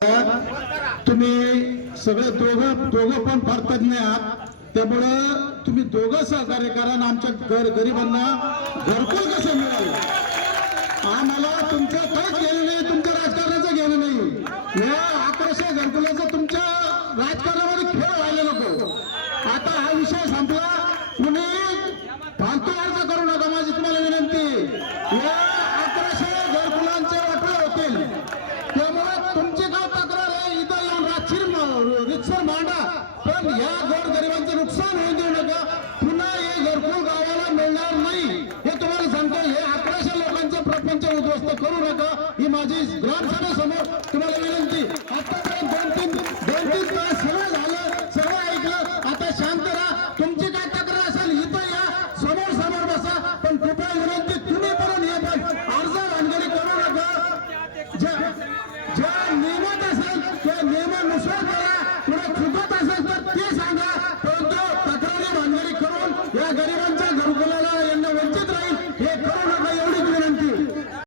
तुम्ही सगळे दोघं पण फार तज्ञ आहात, त्यामुळं तुम्ही दोघं सहकार्य करा आणि आमच्या गरिबांना घरकुल कसं मिळालं. आम्हाला तुमचं काहीच घेणं नाही, तुमच्या राजकारणाचं घेणं नाही. या 1100 घरकुलाचं तुमच्या राजकारणामध्ये खेळ व्हायला नको. आता हा विषय संपला. तुम्ही फालतू अर्ज करू नका, माझी तुम्हाला विनंती. या 1100 घरकुलांचे वाटोळे होतील, त्यामुळे तुमची काय तक्रार आहे इथं येऊन रितसर मांडा, पण या गोरगरिबांचं नुकसान होऊ देऊ नका. पुन्हा हे घरकुल गावाला मिळणार नाही हे तुम्हाला सांगतो. हे 1100 लोकांचा प्रपंच उद्ध्वस्त करू नका, ही माझी ग्रामसभेसमोर तुम्हाला विनंती. आतापर्यंत दोन तीन तास सगळं झालं, सगळं ऐकलं, आता शांत राहा. तुमची काय तक्रार असेल इथं या, समोर बसा, पण कृपया विनंती तुम्ही पण हे पण अर्ज भानगडी करू नका. ज्या नियमात असेल त्या नियमानुसार करा. पुढे चुकत असेल तर ते सांगा, परंतु तक्रारी भानगडी करून या गरीब